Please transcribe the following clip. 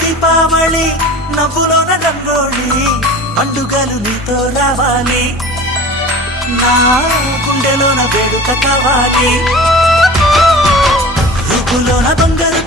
దీపావళి నవ్వులోన రంగోళి పండుగలు నీతో రావాలి నా గుండెలోన వేడుక కావాలి రూపులోన బంగారు